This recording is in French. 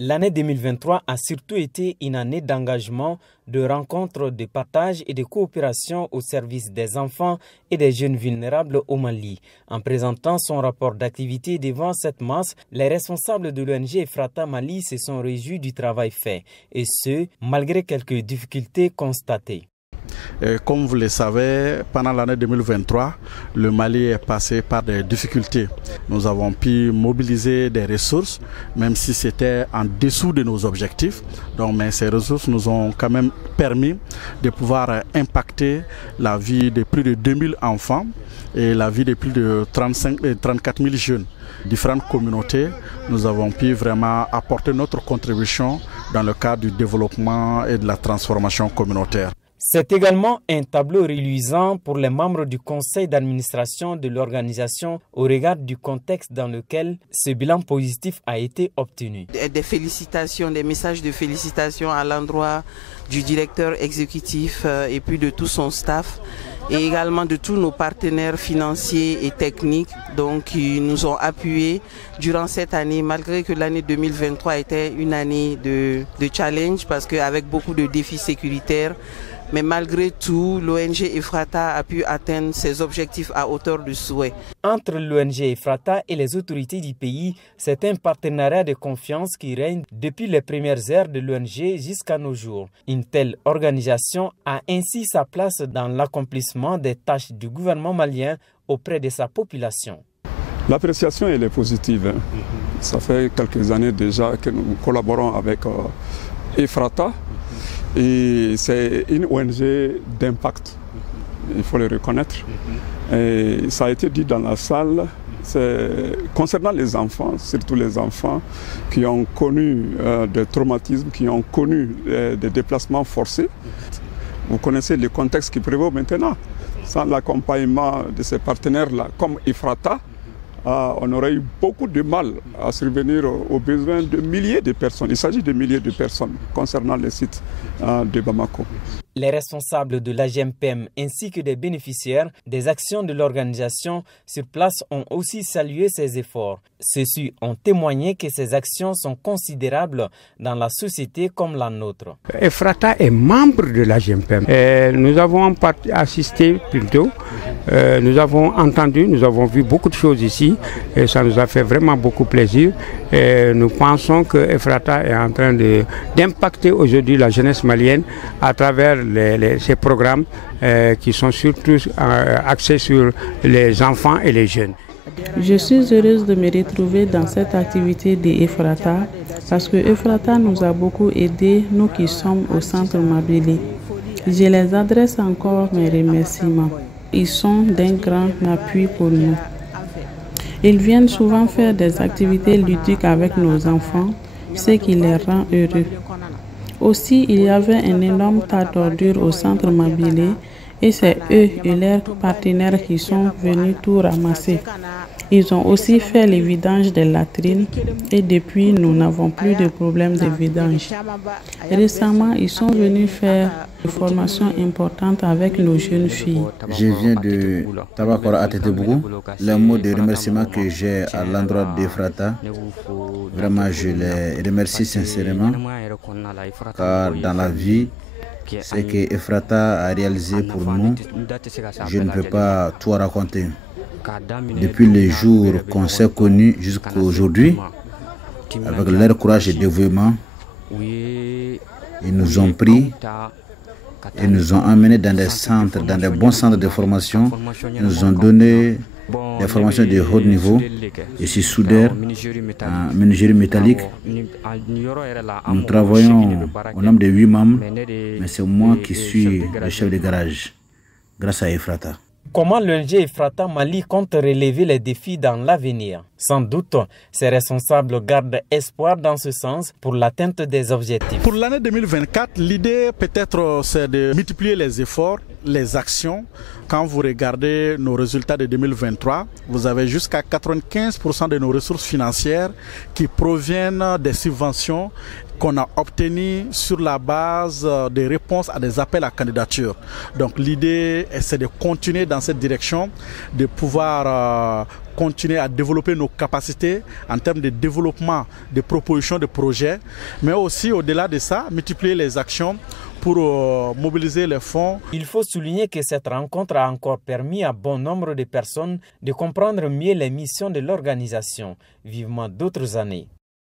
L'année 2023 a surtout été une année d'engagement, de rencontres, de partage et de coopération au service des enfants et des jeunes vulnérables au Mali. En présentant son rapport d'activité devant cette masse, les responsables de l'ONG Ephrata Mali se sont réjouis du travail fait, et ce, malgré quelques difficultés constatées. Comme vous le savez, pendant l'année 2023, le Mali est passé par des difficultés. Nous avons pu mobiliser des ressources, même si c'était en dessous de nos objectifs. Mais ces ressources nous ont quand même permis de pouvoir impacter la vie de plus de 2000 enfants et la vie de plus de 34 000 jeunes. Différentes communautés, nous avons pu vraiment apporter notre contribution dans le cadre du développement et de la transformation communautaire. C'est également un tableau reluisant pour les membres du conseil d'administration de l'organisation au regard du contexte dans lequel ce bilan positif a été obtenu. Des félicitations, des messages de félicitations à l'endroit du directeur exécutif et puis de tout son staff et également de tous nos partenaires financiers et techniques qui nous ont appuyés durant cette année, malgré que l'année 2023 était une année de challenge parce qu'avec beaucoup de défis sécuritaires. Mais malgré tout, l'ONG Ephrata a pu atteindre ses objectifs à hauteur de souhait. Entre l'ONG Ephrata et les autorités du pays, c'est un partenariat de confiance qui règne depuis les premières heures de l'ONG jusqu'à nos jours. Une telle organisation a ainsi sa place dans l'accomplissement des tâches du gouvernement malien auprès de sa population. L'appréciation elle est positive. Ça fait quelques années déjà que nous collaborons avec Ephrata. Et c'est une ONG d'impact, il faut le reconnaître. Et ça a été dit dans la salle, concernant les enfants, surtout les enfants qui ont connu des traumatismes, qui ont connu des déplacements forcés. Vous connaissez le contexte qui prévaut maintenant. Sans l'accompagnement de ces partenaires-là, comme Ephrata, on aurait eu beaucoup de mal à survenir aux besoins de milliers de personnes. Il s'agit de milliers de personnes concernant les sites de Bamako. Les responsables de l'AGMPM ainsi que des bénéficiaires des actions de l'organisation sur place ont aussi salué ces efforts. Ceux-ci ont témoigné que ces actions sont considérables dans la société comme la nôtre. Ephrata est membre de l'AGMPM. Nous avons assisté plutôt, nous avons entendu, nous avons vu beaucoup de choses ici et ça nous a fait vraiment beaucoup plaisir. Et nous pensons que Ephrata est en train d'impacter aujourd'hui la jeunesse malienne à travers ces programmes qui sont surtout axés sur les enfants et les jeunes. Je suis heureuse de me retrouver dans cette activité de Ephrata parce que Ephrata nous a beaucoup aidés, nous qui sommes au centre Mabélé. Je les adresse encore mes remerciements. Ils sont d'un grand appui pour nous. Ils viennent souvent faire des activités ludiques avec nos enfants, ce qui les rend heureux. Aussi, il y avait un énorme tas d'ordures au centre Mabélé et c'est eux et leurs partenaires qui sont venus tout ramasser. Ils ont aussi fait les vidanges des latrines et depuis, nous n'avons plus de problème de vidange. Récemment, ils sont venus faire des formations importantes avec nos jeunes filles. Je viens de Tabakora à Tétébougou. Le mot de remerciement que j'ai à l'endroit d'Ephrata, vraiment je les remercie sincèrement car dans la vie, ce que Ephrata a réalisé pour nous, je ne peux pas tout raconter. Depuis les jours qu'on s'est connus jusqu'à aujourd'hui, avec leur courage et dévouement, ils nous ont pris et nous ont emmenés dans des centres, dans des bons centres de formation. Ils nous ont donné des formations de haut niveau. Je suis soudeur en menuiserie métallique. Nous travaillons au nombre de 8 membres, mais c'est moi qui suis le chef de garage, grâce à Ephrata. Comment l'ONG Ephrata Mali compte relever les défis dans l'avenir? Sans doute, ses responsables gardent espoir dans ce sens pour l'atteinte des objectifs. Pour l'année 2024, l'idée peut-être c'est de multiplier les efforts les actions, quand vous regardez nos résultats de 2023, vous avez jusqu'à 95% de nos ressources financières qui proviennent des subventions qu'on a obtenues sur la base des réponses à des appels à candidature. Donc l'idée, c'est de continuer dans cette direction, de pouvoir continuer à développer nos capacités en termes de développement, de propositions de projets, mais aussi au-delà de ça, multiplier les actions pour mobiliser les fonds. Il faut souligner que cette rencontre a encore permis à bon nombre de personnes de comprendre mieux les missions de l'organisation, vivement d'autres années.